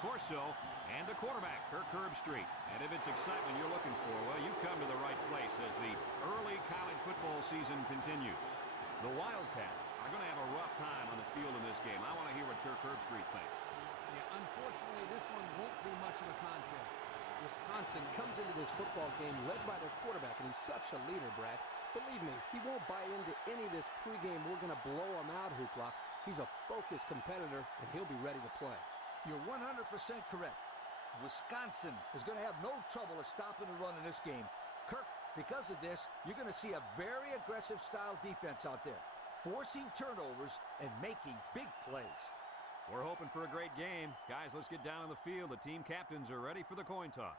Corso, and the quarterback, Kirk Herbstreit. And if it's excitement you're looking for, well, you come to the right place as the early college football season continues. The Wildcats are going to have a rough time on the field in this game. I want to hear what Kirk Herbstreit thinks. Yeah, unfortunately, this one won't be much of a contest. Wisconsin comes into this football game led by their quarterback, and he's such a leader, Brad. Believe me, he won't buy into any of this pregame we're going to blow him out hoopla. He's a focused competitor, and he'll be ready to play. You're 100% correct. Wisconsin is going to have no trouble stopping the run in this game. Kirk, because of this, you're going to see a very aggressive style defense out there, forcing turnovers and making big plays. We're hoping for a great game. Guys, let's get down on the field. The team captains are ready for the coin toss.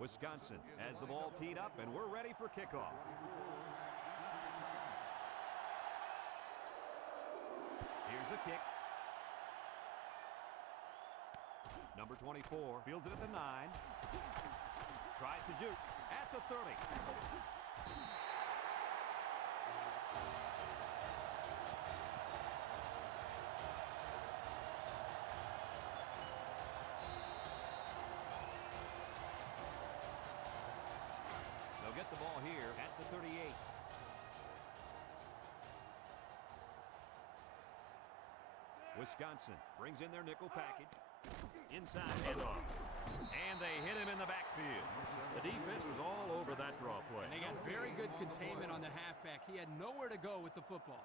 Wisconsin has the ball teed up, and we're ready for kickoff. Here's the kick. Number 24 fields it at the 9. Tries to shoot at the 30. They'll get the ball here at the 38. Wisconsin brings in their nickel package. Inside handoff. And they hit him in the backfield. The defense was all over that draw play. And they got very good containment on the halfback. He had nowhere to go with the football.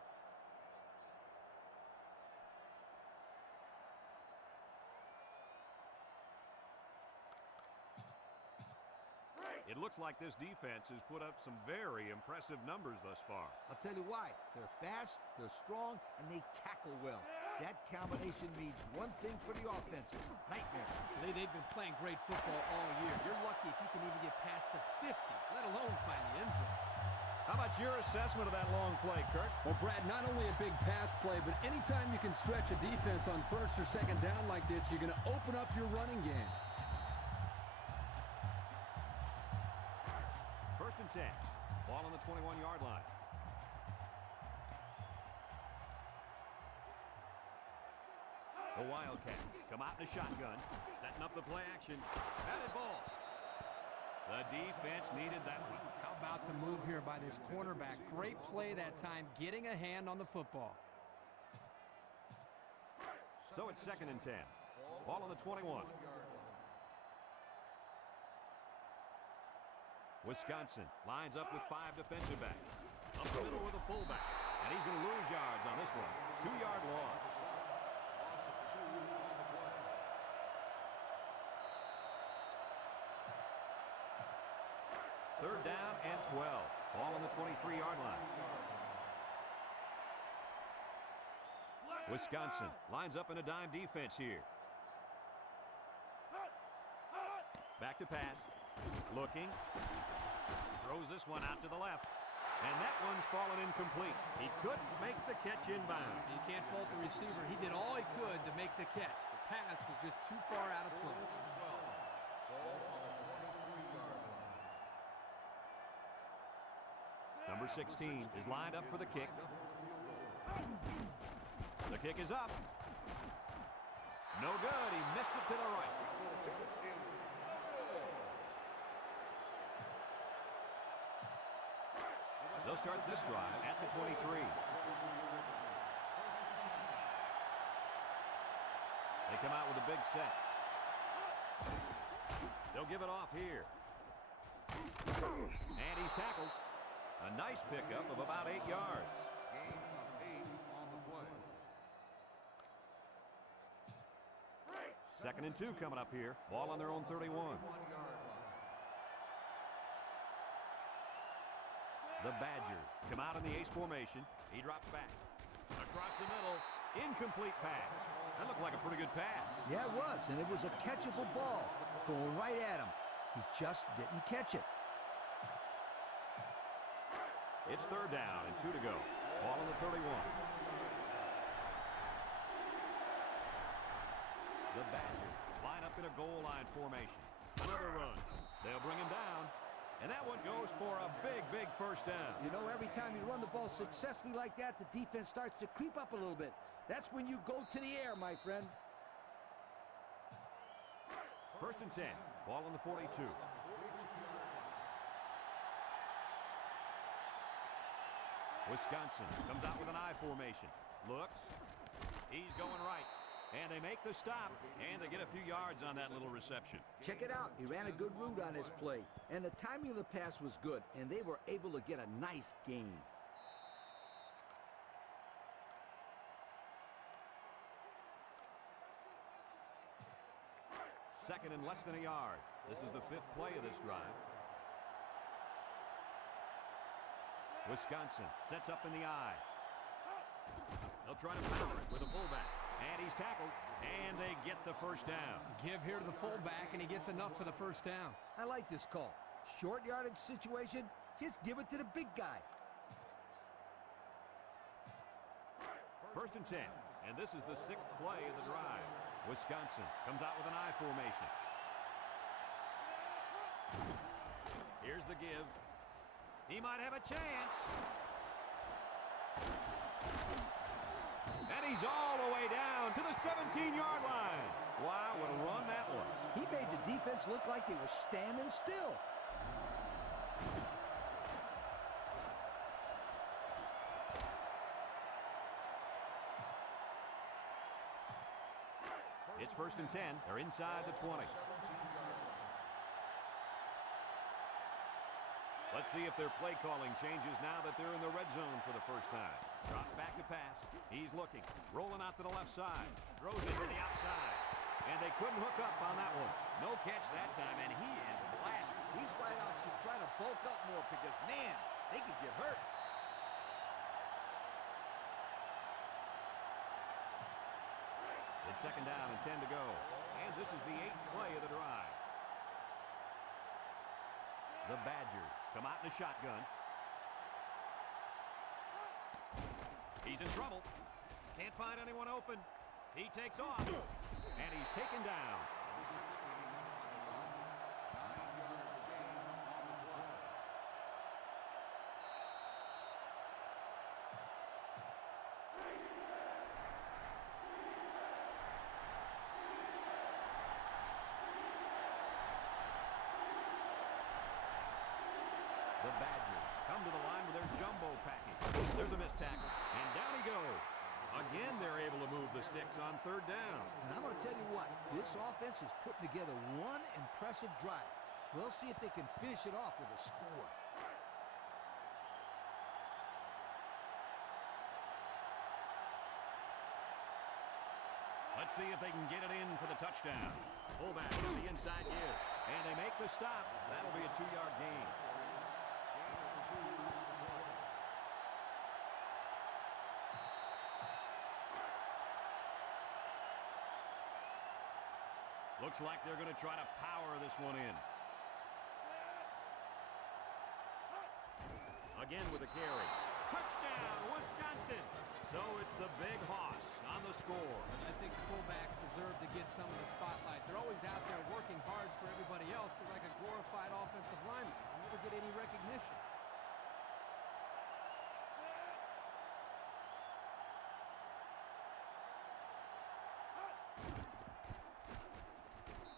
It looks like this defense has put up some very impressive numbers thus far. I'll tell you why. They're fast, they're strong, and they tackle well. That combination means one thing for the offenses: nightmare. They've been playing great football all year. You're lucky if you can even get past the 50, let alone find the end zone. How about your assessment of that long play, Kirk? Well, Brad, not only a big pass play, but anytime you can stretch a defense on first or second down like this, you're going to open up your running game. 1st and 10. Ball on the 21-yard line. The Wildcats come out in the shotgun, setting up the play action. Batted ball. The defense needed that one. How about the move here by this cornerback? Great play that time, getting a hand on the football. So it's 2nd and 10. Ball on the 21. Wisconsin lines up with 5 defensive backs. Up the middle with a fullback. And he's going to lose yards on this one. 2-yard loss. Third down and 12. Ball on the 23-yard line. Wisconsin lines up in a dime defense here. Back to pass. Looking. Throws this one out to the left. And that one's fallen incomplete. He couldn't make the catch inbound. You can't fault the receiver. He did all he could to make the catch. The pass was just too far out of play. Number 16 is lined up for the kick. The kick is up. No good. He missed it to the right. They'll start this drive at the 23. They come out with a big set. They'll give it off here. And he's tackled. A nice pickup of about 8 yards. Gain of 8 on the play. 2nd and 2 coming up here. Ball on their own 31. The Badgers come out in the ace formation. He drops back. Across the middle. Incomplete pass. That looked like a pretty good pass. Yeah, it was, and it was a catchable ball. Going right at him. He just didn't catch it. It's 3rd down and 2 to go. Ball on the 31. in a goal line formation. Another run. They'll bring him down. And that one goes for a big, big first down. You know, every time you run the ball successfully like that, the defense starts to creep up a little bit. That's when you go to the air, my friend. First and 10. Ball on the 42. Wisconsin comes out with an I formation. Looks. He's going right. And they make the stop, and they get a few yards on that little reception. Check it out. He ran a good route on his play. And the timing of the pass was good, and they were able to get a nice gain. Second and less than a yard. This is the 5th play of this drive. Wisconsin sets up in the I. They'll try to power it with a fullback. And he's tackled, and they get the first down. Give here to the fullback, and he gets enough for the first down. I like this call. Short yardage situation, just give it to the big guy. First and 10, and this is the 6th play of the drive. Wisconsin comes out with an I formation. Here's the give. He might have a chance. And he's all the way down to the 17-yard line. Wow, what a run that was. He made the defense look like they were standing still. It's first and 10. They're inside the 20. Let's see if their play calling changes now that they're in the red zone for the first time. Drops back to pass. He's looking. Rolling out to the left side. Throws it to the outside. And they couldn't hook up on that one. No catch that time, and he is blasted. These wideouts should try to bulk up more because, man, they could get hurt. It's second down and 10 to go. And this is the 8th play of the drive. The Badgers come out in a shotgun. He's in trouble. Can't find anyone open. He takes off. And he's taken down. The Badgers come to the line with their jumbo package. There's a missed tackle, and down he goes. Again, they're able to move the sticks on third down. And I'm going to tell you what, this offense is putting together one impressive drive. We'll see if they can finish it off with a score. Let's see if they can get it in for the touchdown. Fullback to the inside give, and they make the stop. That'll be a 2-yard gain. Looks like they're going to try to power this one in. Again with a carry. Touchdown, Wisconsin! So it's the big hoss on the score. I think the fullbacks deserve to get some of the spotlight. They're always out there working hard for everybody else. They're like a glorified offensive lineman. They never get any recognition.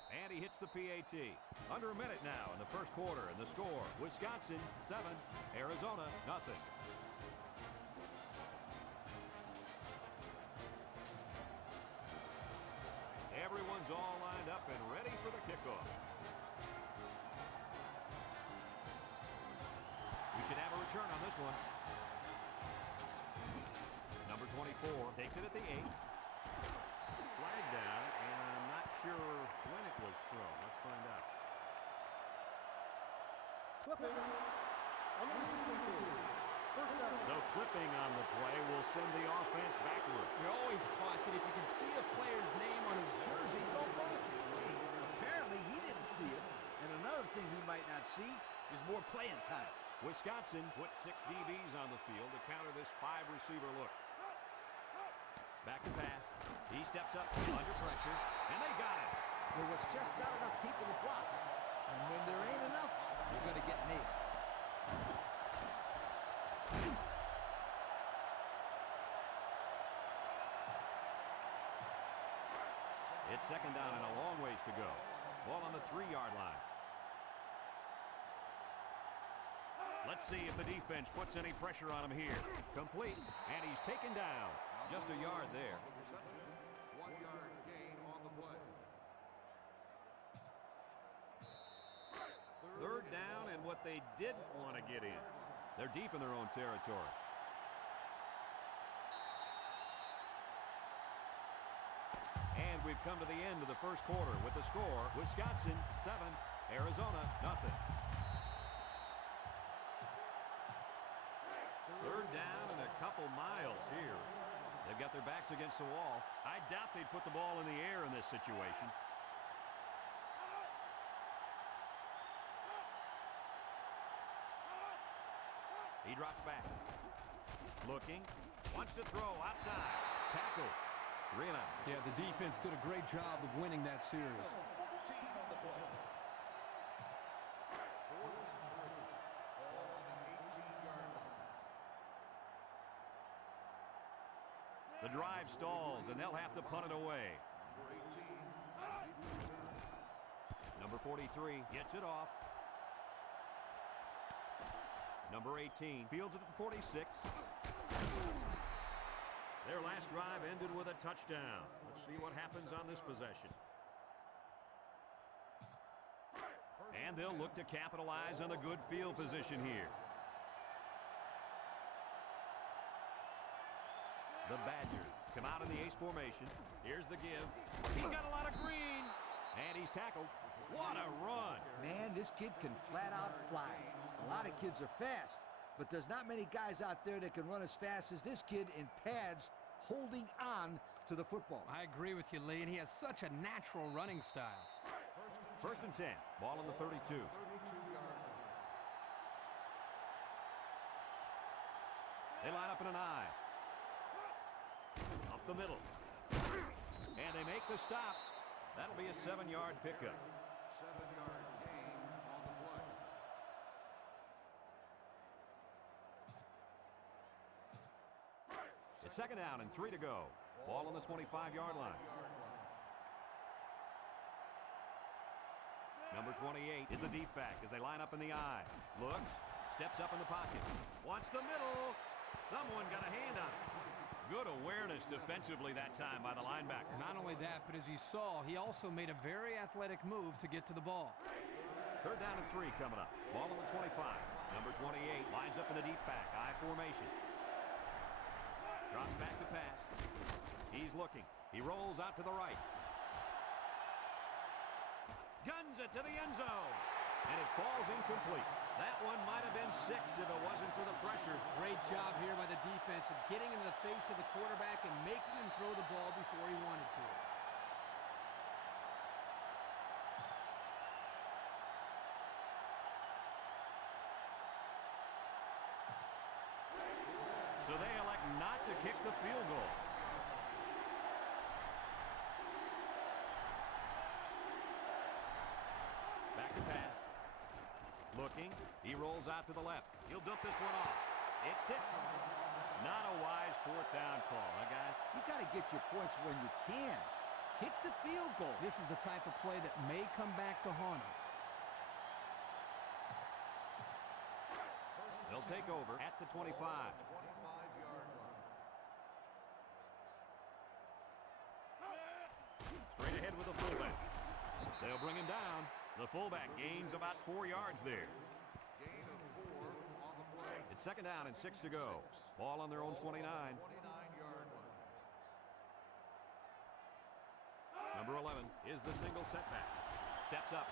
And he hits the PAT. Under a minute now in the first quarter, and the score, Wisconsin 7, Arizona 0. Everyone's all lined up and ready for the kickoff. We should have a return on this one. Number 24 takes it at the 8. Flag down, and I'm not sure when it was thrown. Let's find out. Clipping on the receiving team. First down. So clipping on the play will send the offense backward. You're always taught that if you can see a player's name on his jersey, don't block it. Hey, apparently he didn't see it. And another thing he might not see is more playing time. Wisconsin puts 6 DBs on the field to counter this 5-receiver look. Back to pass. He steps up under pressure, and they got him. There was just not enough people to block. And when there ain't enough, you're going to get nailed. It's second down and a long ways to go. Ball on the 3-yard line. Let's see if the defense puts any pressure on him here. Complete, and he's taken down. Just a yard there. Reception, 1-yard gain on the play. Third down and what they didn't want to get in. They're deep in their own territory. And we've come to the end of the first quarter with the score, Wisconsin 7, Arizona nothing. Third down and a couple miles here. They've got their backs against the wall. I doubt they'd put the ball in the air in this situation. He drops back. Looking. Wants to throw outside. Tackle. 3 and out. Yeah, the defense did a great job of winning that series. The drive stalls, and they'll have to punt it away. Number 43 gets it off. Number 18 fields it at the 46. Their last drive ended with a touchdown. Let's see what happens on this possession. And they'll look to capitalize on the good field position here. The Badgers come out in the ace formation. Here's the give. He's got a lot of green. And he's tackled. What a run. Man, this kid can flat out fly. A lot of kids are fast, but there's not many guys out there that can run as fast as this kid in pads holding on to the football. I agree with you, Lee, and he has such a natural running style. First and 10. Ball on the 32. They line up in an I. Up the middle. And they make the stop. That'll be a 7-yard pickup. 7-yard gain on the play. It's second down and 3 to go. Ball on the 25-yard line. Number 28 is the deep back as they line up in the I. Looks, steps up in the pocket. Wants the middle. Someone got a hand on it. Good awareness defensively that time by the linebacker. Not only that, but as you saw, he also made a very athletic move to get to the ball. Third down and 3 coming up. Ball on the 25. Number 28 lines up in the deep back. I formation. Drops back to pass. He's looking. He rolls out to the right. Guns it to the end zone. And it falls incomplete. That one might have been 6 if it wasn't for the pressure. Great job here by the defense of getting in the face of the quarterback and making him throw the ball before he wanted to. So they elect not to kick the field goal. Back to pass. Looking. He rolls out to the left. He'll dump this one off. It's tipped. Not a wise fourth down call, huh, guys? You got to get your points when you can. Kick the field goal. This is the type of play that may come back to haunt him. They'll take over at the 25. 25-yard line. Straight ahead with the fullback. They'll bring him down. The fullback gains about 4 yards there. Gain of 4 on the play. It's second down and 6 to go. Ball on their own 29. 29-yard line. Number 11 is the single setback. Steps up.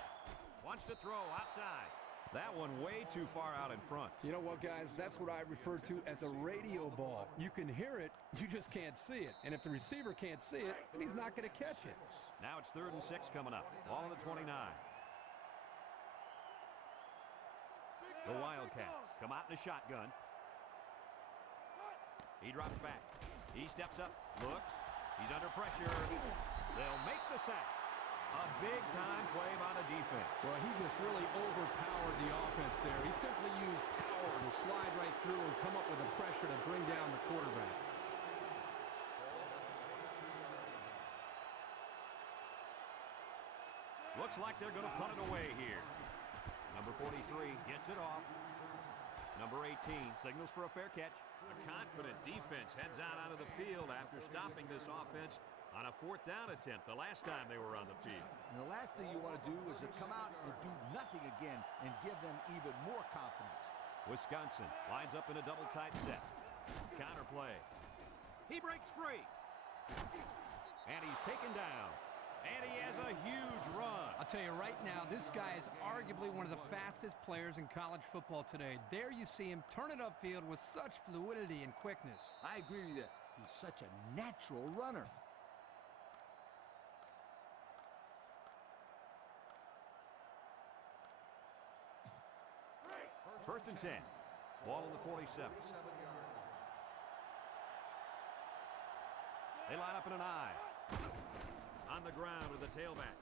Wants to throw outside. That one way too far out in front. You know what, guys? That's what I refer to as a radio ball. You can hear it, you just can't see it. And if the receiver can't see it, then he's not going to catch it. Now it's third and 6 coming up. Ball on the 29. The Wildcats come out in a shotgun. He drops back. He steps up, looks. He's under pressure. They'll make the sack. A big-time play by the defense. Well, he just really overpowered the offense there. He simply used power to slide right through and come up with the pressure to bring down the quarterback. Looks like they're going to punt it away here. Number 43 gets it off. Number 18 signals for a fair catch. A confident defense heads out onto the field after stopping this offense on a 4th down attempt the last time they were on the field. And the last thing you want to do is to come out and do nothing again and give them even more confidence. Wisconsin lines up in a double tight set. Counter play. He breaks free. And he's taken down. And he has a huge run. I'll tell you right now, this guy is arguably one of the fastest players in college football today. There you see him turn it upfield with such fluidity and quickness. I agree with you. He's such a natural runner. First and 10. Ball on the 47. They line up in an I. On the ground with the tailback.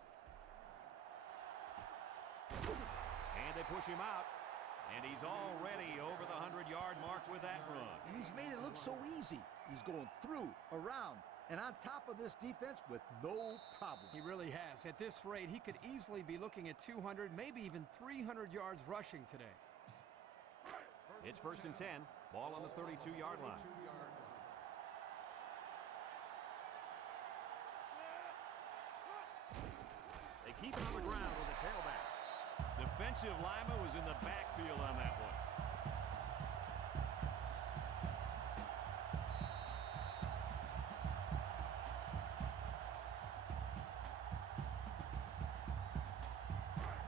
And they push him out. And he's already over the 100-yard mark with that run. And he's made it look so easy. He's going through, around, and on top of this defense with no problem. He really has. At this rate, he could easily be looking at 200, maybe even 300 yards rushing today. It's first and 10. Ball on the 32-yard line. They keep it on the ground with the tailback. Defensive lineman was in the backfield on that one.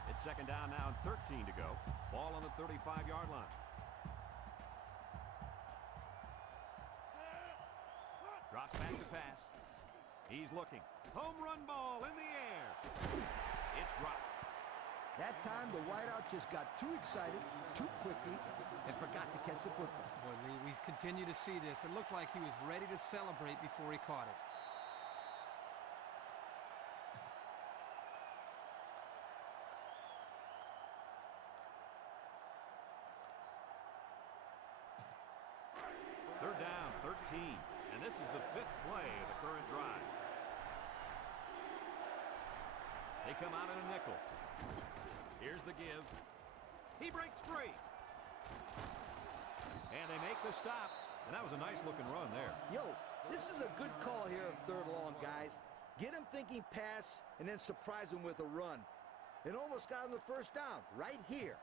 It's second down now and 13 to go. Ball on the 35-yard line. Drops back to pass. He's looking. Home run ball in the air. It's dropped. That time, the wideout just got too excited, too quickly, and forgot to catch the football. Boy, Lee, we continue to see this. It looked like he was ready to celebrate before he caught it. Third down, 13. And this is the 5th play of the current drive. They come out in a nickel. Here's the give. He breaks free. And they make the stop. And that was a nice-looking run there. Yo, this is a good call here of 3rd long, guys. Get him thinking pass and then surprise him with a run. It almost got him the 1st down right here.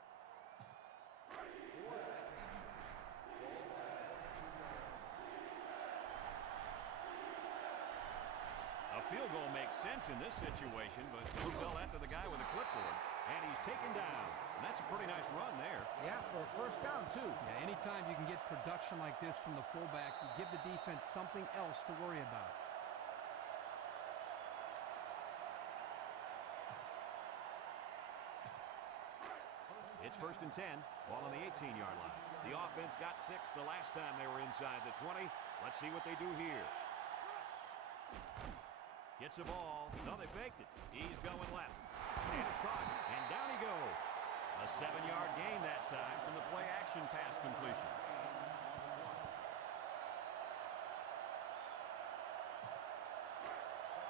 A field goal makes sense in this situation, but who fell after the guy with a clipboard? And he's taken down. And that's a pretty nice run there. Yeah, for a 1st down, too. Yeah, anytime you can get production like this from the fullback, you give the defense something else to worry about. It's first and 10. Ball on the 18-yard line. The offense got 6 the last time they were inside the 20. Let's see what they do here. Gets the ball. No, they faked it. He's going left. And it's caught. And down he goes. A 7-yard gain that time from the play-action pass completion.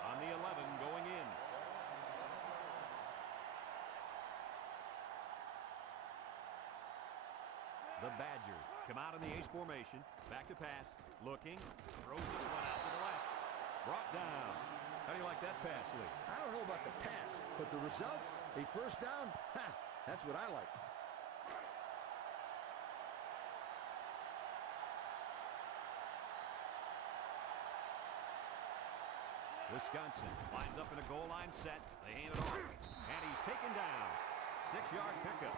On the 11 going in. The Badgers come out in the ace formation. Back to pass. Looking. Throws this one out to the left. Brought down. How do you like that pass, Lee? I don't know about the pass, but the result, a 1st down, that's what I like. Wisconsin lines up in a goal line set. They hand it off. And he's taken down. 6-yard pickup.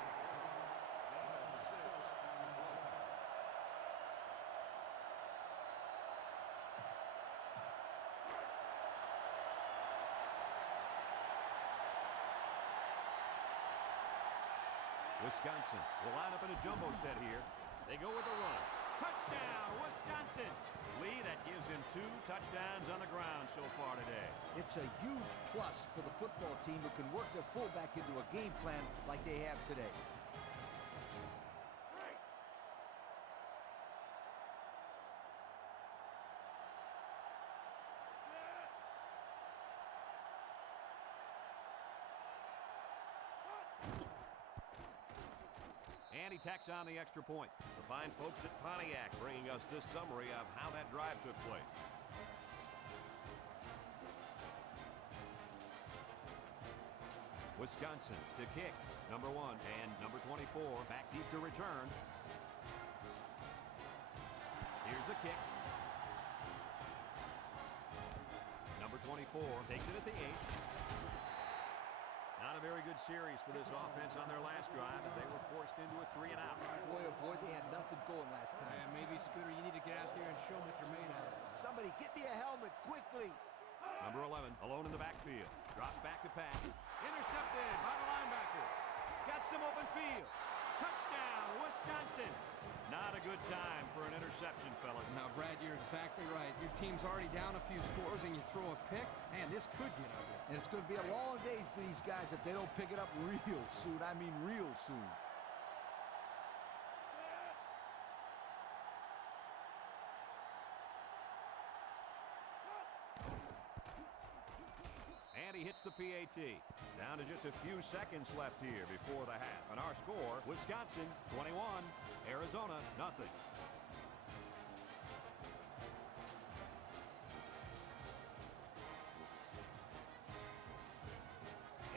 Wisconsin will line up in a jumbo set here. They go with a run. Touchdown, Wisconsin! Lee, that gives him 2 touchdowns. touchdowns on the ground so far today. It's a huge plus for the football team who can work their fullback into a game plan like they have today. And he tacks on the extra point. The fine folks at Pontiac bringing us this summary of how that drive took place. Wisconsin to kick. Number 1 and number 24 back deep to return. Here's the kick. Number 24 takes it at the 8. Not a very good series for this offense on their last drive as they were forced into a 3-and-out. Boy, oh boy, they had nothing going last time. Yeah, maybe, Scooter, you need to get out there and show them what you're made out of. Somebody get me a helmet quickly. Number 11 alone in the backfield. Drops back to pass. Intercepted by the linebacker. Got some open field. Touchdown, Wisconsin. Not a good time for an interception, fellas. Now, Brad, you're exactly right. Your team's already down a few scores and you throw a pick. Man, this could get ugly. And it's going to be a long day for these guys if they don't pick it up real soon. I mean real soon. And he hits the PAT. Down to just a few seconds left here before the half. And our score, Wisconsin 21, Arizona nothing.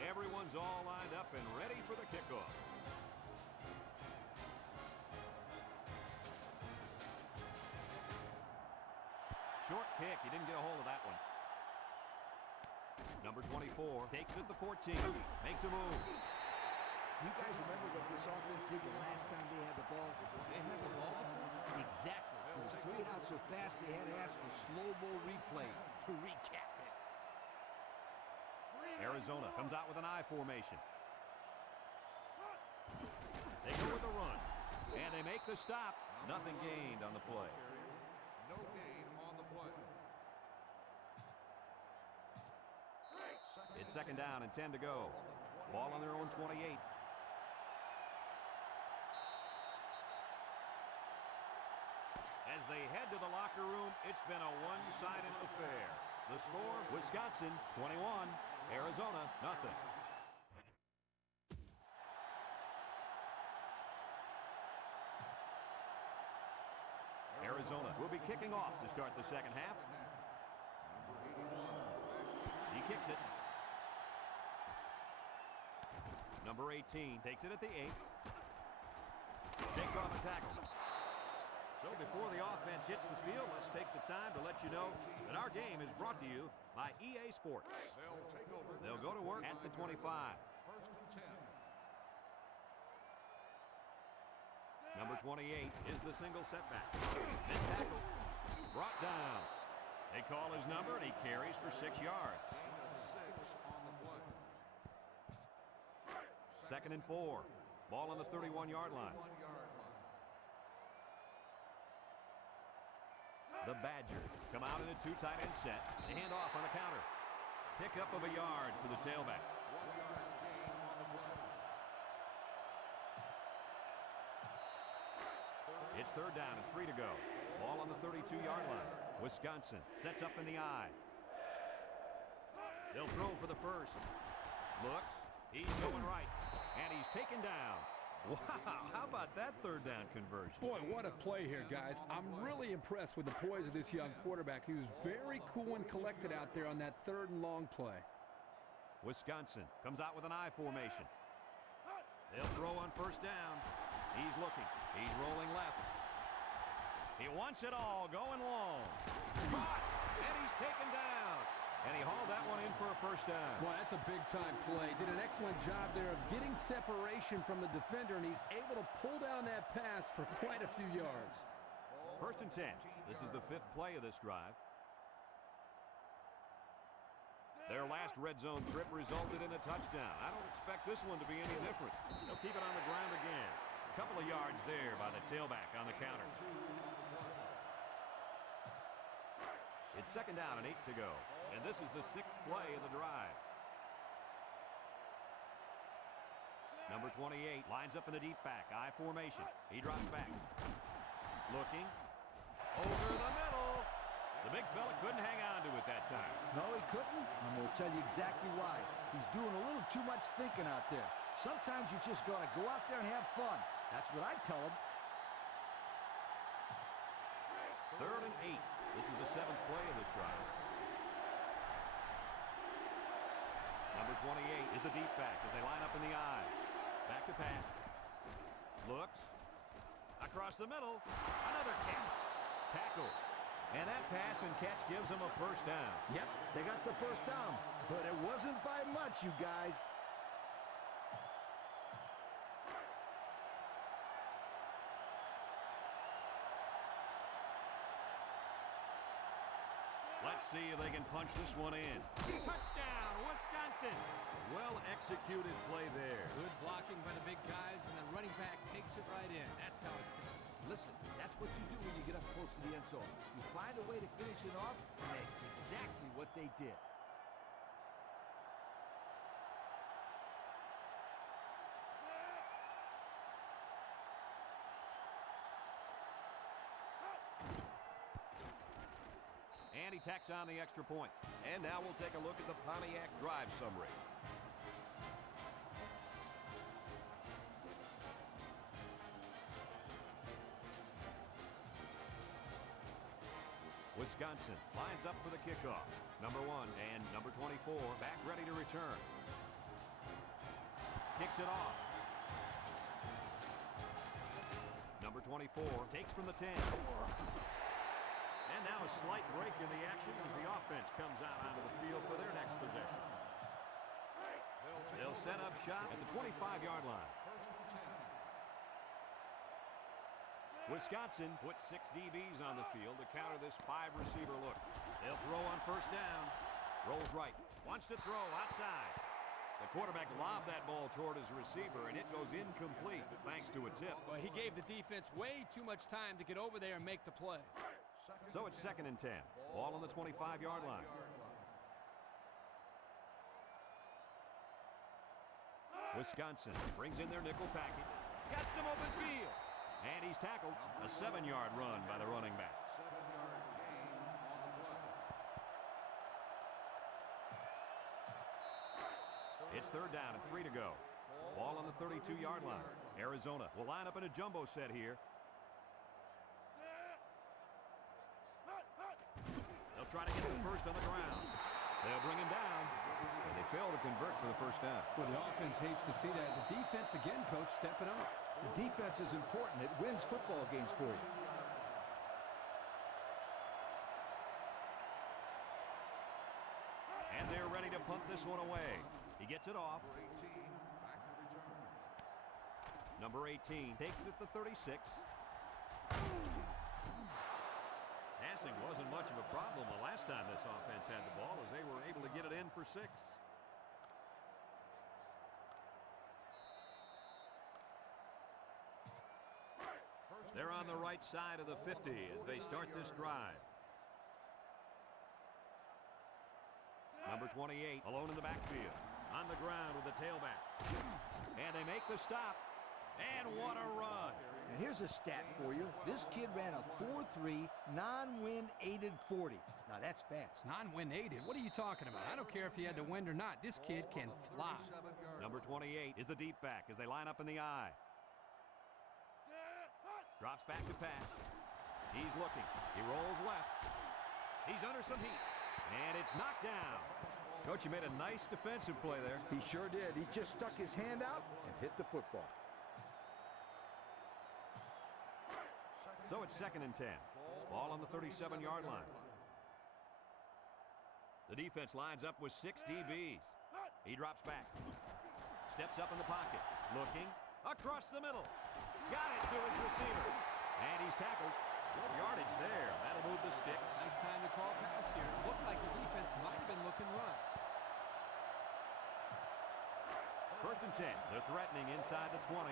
Everyone's all lined up and ready for the kickoff. Short kick. He didn't get a hold of that one. Number 24 takes it at the 14. Makes a move. You guys remember what this offense did the last time they had the ball? They had the ball? Exactly. It was 3 and out so fast they had to ask for slow-mo replay to recap it. Arizona comes out with an I formation. They go with a run. And they make the stop. Nothing gained on the play. No gain on the play. It's second down and 10 to go. Ball on their own 28. As they head to the locker room, it's been a one-sided affair. The score, Wisconsin 21, Arizona nothing. Arizona will be kicking off to start the second half. He kicks it. Number 18 takes it at the 8. Takes off a tackle. So before the offense hits the field, let's take the time to let you know that our game is brought to you by EA Sports. They'll take over. They'll go to work at the 25. First and 10. Number 28 is the single setback. This tackle brought down. They call his number and he carries for 6 yards. Gain of 6 on the play. Second and 4. Ball on the 31-yard line. 1-yard line. The Badgers come out in a 2 tight end set. They hand off on the counter. Pickup of a yard for the tailback. 1-yard gain on the play. It's third down and 3 to go. Ball on the 32-yard line. Wisconsin sets up in the I. They'll throw for the first. Looks. He's going right. And he's taken down. Wow, how about that third down conversion? Boy, what a play here, guys. I'm really impressed with the poise of this young quarterback. He was very cool and collected out there on that third and long play. Wisconsin comes out with an I formation. They'll throw on first down. He's looking. He's rolling left. He wants it all, going long. Caught, and he's taken down. And he hauled that one in for a first down. Well, that's a big-time play. Did an excellent job there of getting separation from the defender, and he's able to pull down that pass for quite a few yards. First and 10. This is the 5th play of this drive. Their last red zone trip resulted in a touchdown. I don't expect this one to be any different. They'll keep it on the ground again. A couple of yards there by the tailback on the counter. It's second down and 8 to go. And this is the 6th play of the drive. Number 28 lines up in the deep back, I formation. He drops back. Looking. Over the middle. The big fella couldn't hang on to it that time. No, he couldn't. I'm going to tell you exactly why. He's doing a little too much thinking out there. Sometimes you just got to go out there and have fun. That's what I tell him. 3rd and 8. This is the 7th play of this drive. Number 28 is the deep back as they line up in the I. Back to pass. Looks. Across the middle. Another catch. Tackle. And that pass and catch gives them a first down. Yep, they got the first down. But it wasn't by much, you guys. Let's see if they can punch this one in. Touchdown, Wisconsin. Well-executed play there. Good blocking by the big guys, and the running back takes it right in. That's how it's done. Listen, that's what you do when you get up close to the end zone. You find a way to finish it off, and that's exactly what they did. And he tacks on the extra point. And now we'll take a look at the Pontiac drive summary. Wisconsin lines up for the kickoff. Number 1 and number 24 back ready to return. Kicks it off. Number 24 takes from the 10. And now a slight break in the action as the offense comes out onto the field for their next possession. They'll set up shop at the 25-yard line. Wisconsin puts 6 DBs on the field to counter this 5-receiver look. They'll throw on first down. Rolls right. Wants to throw outside. The quarterback lobbed that ball toward his receiver, and it goes incomplete thanks to a tip. Well, he gave the defense way too much time to get over there and make the play. So it's second and 10. Ball on the 25-yard line. Wisconsin brings in their nickel package. Got some open field. And he's tackled. A 7-yard run by the running back. 7-yard gain on the play. It's third down and 3 to go. Ball on the 32-yard line. Arizona will line up in a jumbo set here. They'll try to get the first on the ground. They'll bring him down. And they fail to convert for the first down. Well, the offense hates to see that. The defense, again, coach, stepping up. The defense is important. It wins football games for you. And they're ready to punt this one away. He gets it off. Number 18 takes it at the 36. Passing wasn't much of a problem the last time this offense had the ball as they were able to get it in for 6. They're on the right side of the 50 as they start this drive. Number 28 alone in the backfield. On the ground with the tailback. And they make the stop. And what a run. And here's a stat for you. This kid ran a 4.3 non-wind aided 40. Now that's fast. Non-wind aided? What are you talking about? I don't care if he had the wind or not. This kid can fly. Number 28 is the deep back as they line up in the I. Drops back to pass. He's looking. He rolls left. He's under some heat. And it's knocked down. Coach, you made a nice defensive play there. He sure did. He just stuck his hand out and hit the football. So it's second and 10. Ball on the 37-yard line. The defense lines up with 6 DBs. He drops back. Steps up in the pocket. Looking. Across the middle. Got it to his receiver. And he's tackled. Good yardage there. That'll move the sticks. Nice time to call pass here. Looked like the defense might have been looking run. First and 10. They're threatening inside the 20.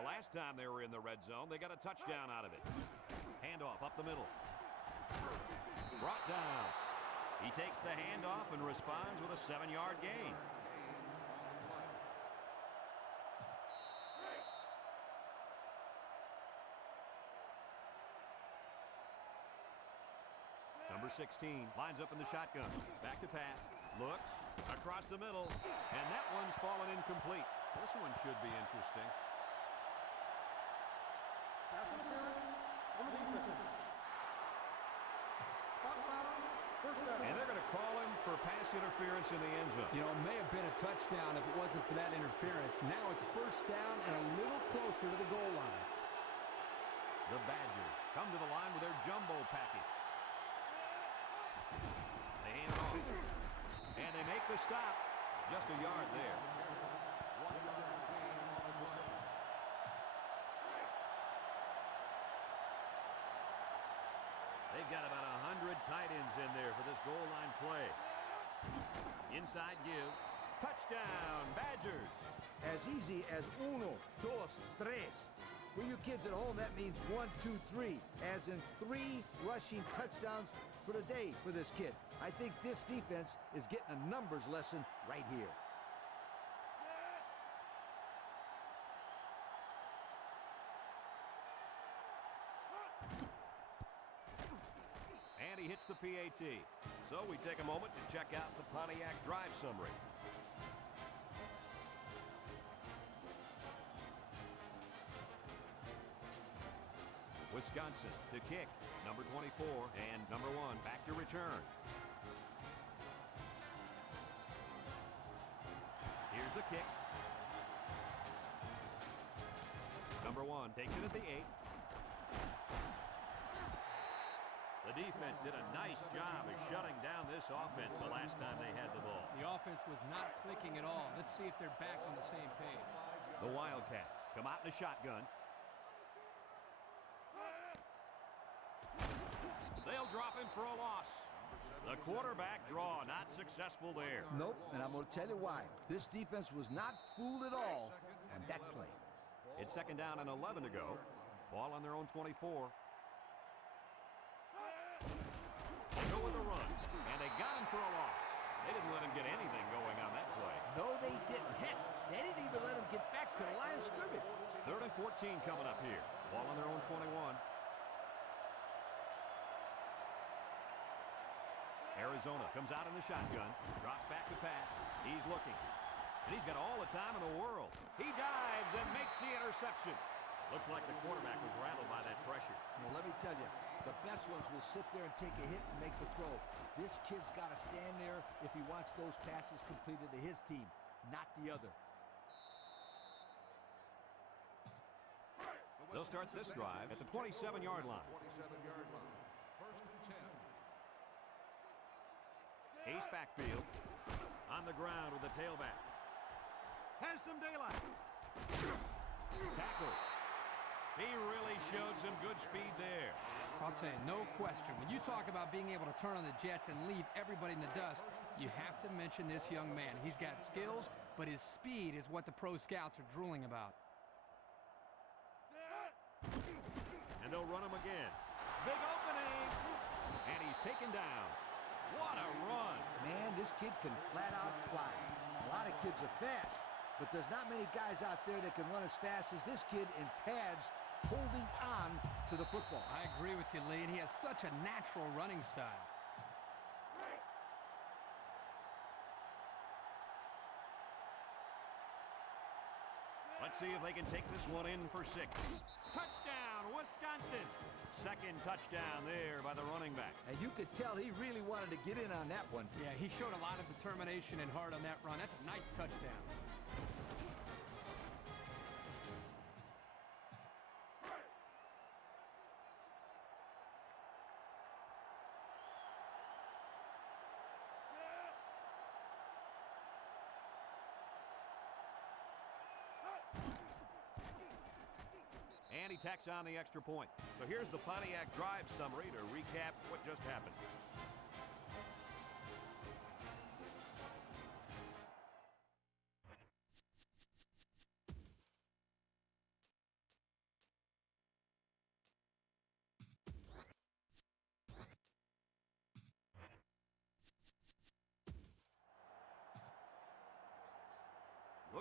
The last last time they were in the red zone. They got a touchdown out of it. Handoff up the middle. Brought down. He takes the handoff and responds with a 7-yard gain. Number 16 lines up in the shotgun. Back to pass. Looks. Across the middle. And that one's fallen incomplete. This one should be interesting. Pass interference on the defense. Spot foul, first down. And they're going to call him for pass interference in the end zone. You know, it may have been a touchdown if it wasn't for that interference. Now it's first down and a little closer to the goal line. The Badgers come to the line with their jumbo package. They hand it off. And they make the stop. Just a yard there. 1 yard gain on the play. They've got about 100 tight ends in there for this goal line play. Inside give. Touchdown, Badgers. As easy as uno, dos, tres. For you kids at home, that means 1, 2, 3, as in 3 rushing touchdowns for the day for this kid. I think this defense is getting a numbers lesson right here. And he hits the PAT. So we take a moment to check out the Pontiac drive summary. Wisconsin to kick, number 24, and number 1 back to return. Here's the kick. Number 1 takes it at the 8. The defense did a nice job of shutting down this offense the last time they had the ball. The offense was not clicking at all. Let's see if they're back on the same page. The Wildcats come out in the shotgun. They'll drop him for a loss. The quarterback draw not successful there. Nope, and I'm going to tell you why. This defense was not fooled at all on that play. It's second down and 11 to go. Ball on their own 24. They go with a run, and they got him for a loss. They didn't let him get anything going on that play. No, they didn't. Heck, they didn't even let him get back to the line of scrimmage. Third and 14 coming up here. Ball on their own 21. Arizona comes out in the shotgun, drops back to pass. He's looking, and he's got all the time in the world. He dives and makes the interception. Looks like the quarterback was rattled by that pressure. Well, let me tell you, the best ones will sit there and take a hit and make the throw. This kid's got to stand there if he wants those passes completed to his team, not the other. They'll start this drive at the 27-yard line. 27-yard line. First and 10. Ace backfield. On the ground with the tailback. Has some daylight. Tackle. He really showed some good speed there. I'll tell you, no question. When you talk about being able to turn on the Jets and leave everybody in the dust, you have to mention this young man. He's got skills, but his speed is what the pro scouts are drooling about. And they'll run him again. Big opening. And he's taken down. What a run. Man, this kid can flat out fly. A lot of kids are fast, but there's not many guys out there that can run as fast as this kid in pads holding on to the football. I agree with you, Lee, and he has such a natural running style. Let's see if they can take this one in for 6. Touchdown, Wisconsin. Second touchdown there by the running back. And you could tell he really wanted to get in on that one. Yeah, he showed a lot of determination and heart on that run. That's a nice touchdown. And he tacks on the extra point. So here's the Pontiac drive summary to recap what just happened.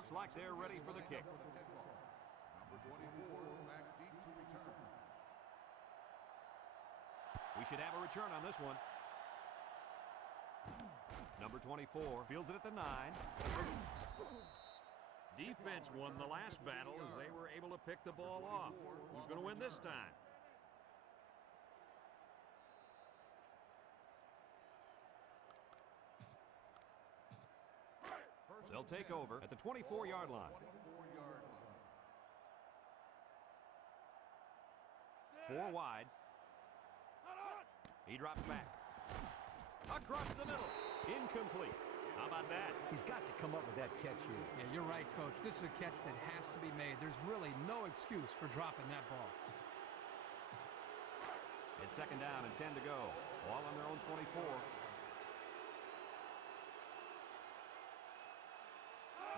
Looks like they're ready for the kick. Number 24, back deep to return. We should have a return on this one. Number 24 fields it at the 9. Defense won the last battle as they were able to pick the ball off. Who's going to win this time? They'll take over at the 24-yard line. 24-yard line. 4 wide. He drops back. Across the middle. Incomplete. How about that? He's got to come up with that catch here. Yeah, you're right, Coach. This is a catch that has to be made. There's really no excuse for dropping that ball. It's second down and 10 to go. Ball on their own 24.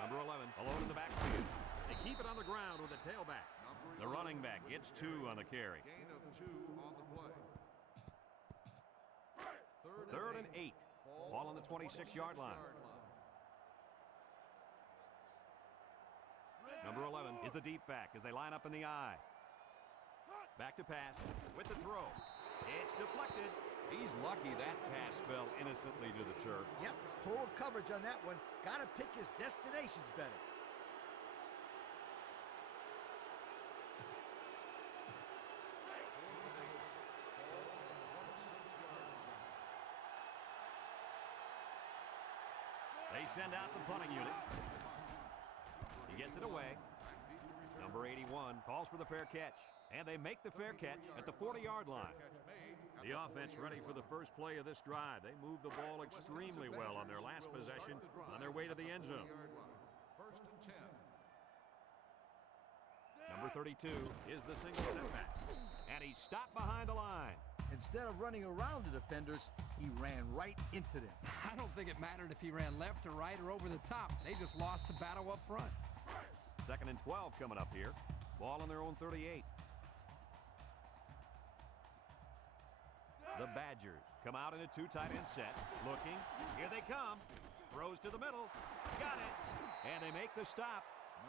Number 11, alone in the backfield. They keep it on the ground with a tailback. The running back gets 2 on the carry. Gain of 2 on the play. Third and 8. Ball on the 26-yard line. Number 11 is the deep back as they line up in the I. Back to pass with the throw. It's deflected. He's lucky that pass fell innocently to the turf. Yep, total coverage on that one. Got to pick his destinations better. They send out the punting unit. He gets it away. Number 81 calls for the fair catch. And they make the fair catch at the 40-yard line. The offense ready for the first play of this drive. They moved the ball extremely well on their last possession on their way to the end zone. First and 10. Number 32 is the single setback. And he stopped behind the line. Instead of running around the defenders, he ran right into them. I don't think it mattered if he ran left or right or over the top. They just lost the battle up front. Second and 12 coming up here. Ball on their own 38. The Badgers come out in a 2 tight end set. Looking. Here they come. Throws to the middle. Got it. And they make the stop.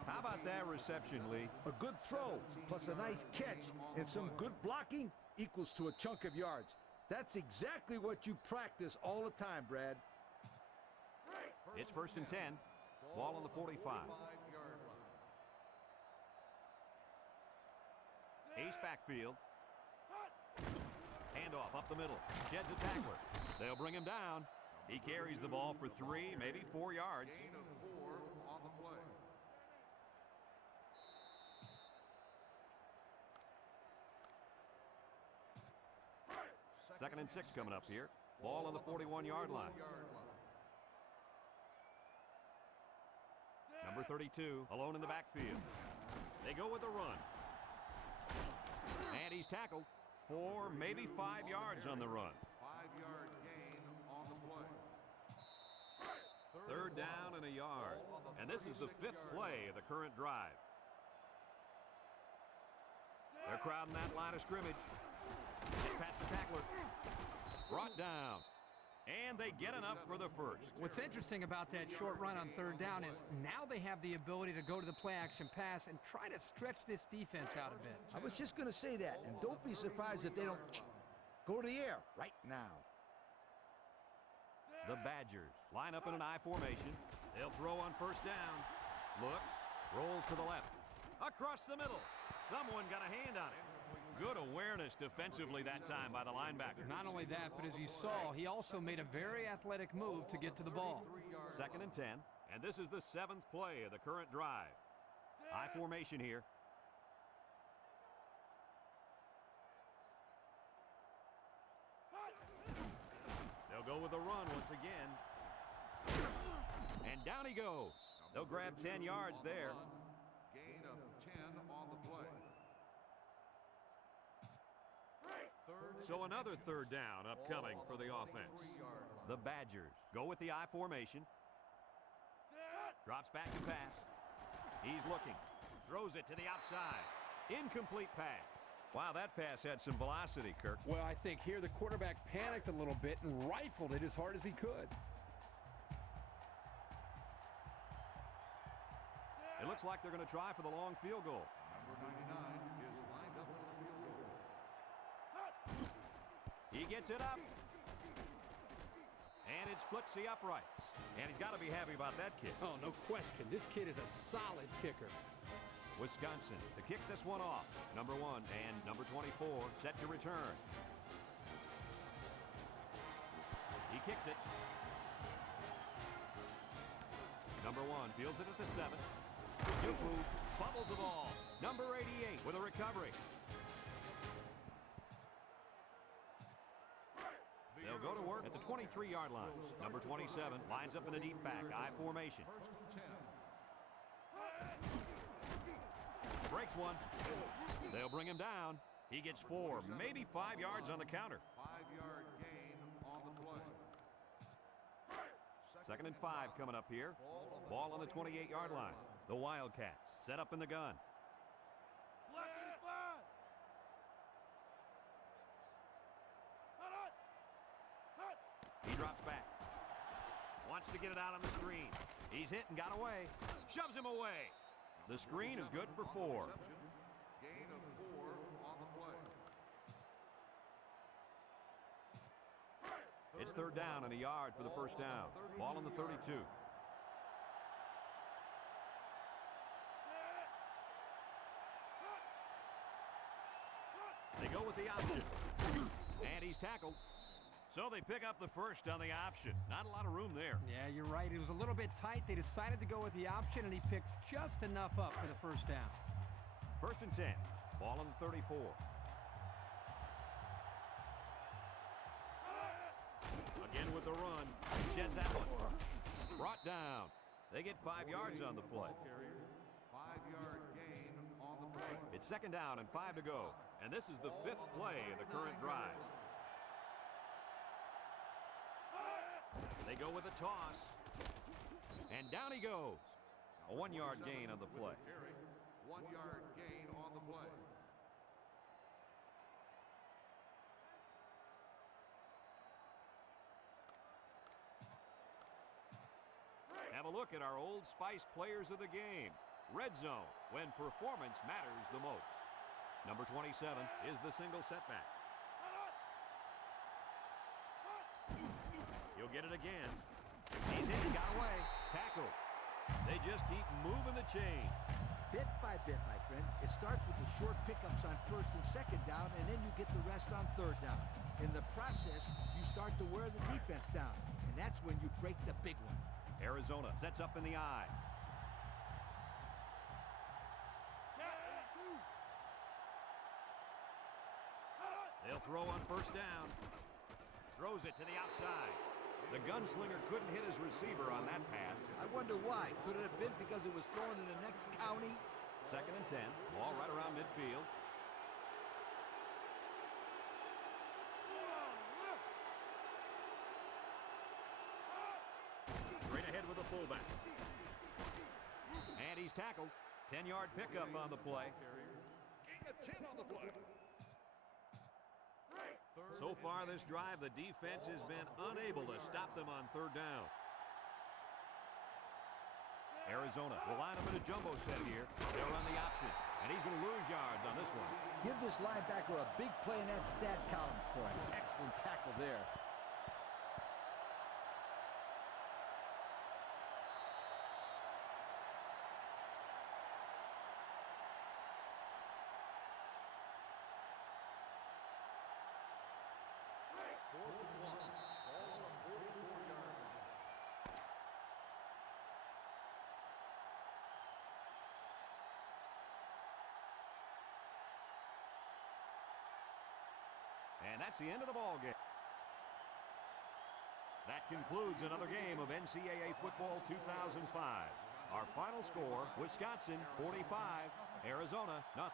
How about that reception, Lee? A good throw, plus a nice catch, and some good blocking equals to a chunk of yards. That's exactly what you practice all the time, Brad. It's first and 10. Ball on the 45. 45-yard line. Ace backfield. Handoff up the middle. Sheds a tackler. They'll bring him down. He carries the ball for 3, maybe 4 yards. Gain of 4 on the play. Second and 6 coming up here. Ball on the 41-yard line. Number 32, alone in the backfield. They go with a run. And he's tackled for maybe 5 yards on the run. 5-yard gain on the play. Third down and a yard. And this is the 5th play of the current drive. They're crowding that line of scrimmage. It's past the tackler. Brought down. And they get enough for the first. What's interesting about that short run on third down is now they have the ability to go to the play-action pass and try to stretch this defense out a bit. I was just going to say that, and don't be surprised if they don't go to the air right now. The Badgers line up in an I formation. They'll throw on first down. Looks, rolls to the left. Across the middle. Someone got a hand on it. Good awareness defensively that time by the linebacker. Not only that, but as you saw, he also made a very athletic move to get to the ball. Second and 10, and this is the 7th play of the current drive. I formation here. They'll go with a run once again. And down he goes. They'll grab 10 yards there. Gain of 10 on the play. So another third down upcoming for the offense. The Badgers go with the I formation. Drops back to pass. He's looking. Throws it to the outside. Incomplete pass. Wow, that pass had some velocity, Kirk. Well, I think here the quarterback panicked a little bit and rifled it as hard as he could. It looks like they're going to try for the long field goal. Number 99 is lined up for the field goal. He gets it up. And it splits the uprights. And he's got to be happy about that kick. Oh, no question. This kid is a solid kicker. Wisconsin to kick this one off. Number 1 and number 24 set to return. He kicks it. Number 1 fields it at the 7. Yuku fumbles the ball. Number 88 with a recovery. They'll go to work at the 23-yard line. Number 27 lines up in a deep back I formation. Breaks one. They'll bring him down. He gets 4, maybe 5 yards on the counter. 5-yard gain on the play. 2nd and 5 coming up here. Ball on the 28-yard line. The Wildcats set up in the gun. He drops back. Wants to get it out on the screen. He's hit and got away. Shoves him away. The screen is good for 4. Gain of 4 on the play. It's 3rd down and a yard for the first down. Ball on the 32. They go with the option. And he's tackled. So they pick up the first on the option. Not a lot of room there. Yeah, you're right. It was a little bit tight. They decided to go with the option, and he picks just enough up for the first down. 1st and 10. Ball on the 34. Again with the run. Sheds that one. Brought down. They get 5 yards on the play. 5-yard gain on the play. It's 2nd down and 5 to go. And this is the 5th play of the current drive. They go with a toss. And down he goes. A 1-yard gain on the play. 1-yard gain on the play. Have a look at our Old Spice players of the game. Red zone, when performance matters the most. Number 27 is the single setback. He'll get it again. He's hit and got away. Tackle. They just keep moving the chain. Bit by bit, my friend. It starts with the short pickups on 1st and 2nd down, and then you get the rest on 3rd down. In the process, you start to wear the defense down, and that's when you break the big one. Arizona sets up in the eye. They'll throw on 1st down. Throws it to the outside. The gunslinger couldn't hit his receiver on that pass. I wonder why. Could it have been because it was thrown in the next county? 2nd and 10. Ball right around midfield. Straight ahead with the fullback. And he's tackled. 10-yard pickup on the play. Gain of 10 on the play. So far this drive, the defense has been unable to stop them on 3rd down. Arizona will line up in a jumbo set here. They'll run the option, and he's going to lose yards on this one. Give this linebacker a big play in that stat column for an excellent tackle there. And that's the end of the ball game. That concludes another game of NCAA Football 2005. Our final score, Wisconsin 45, Arizona 0.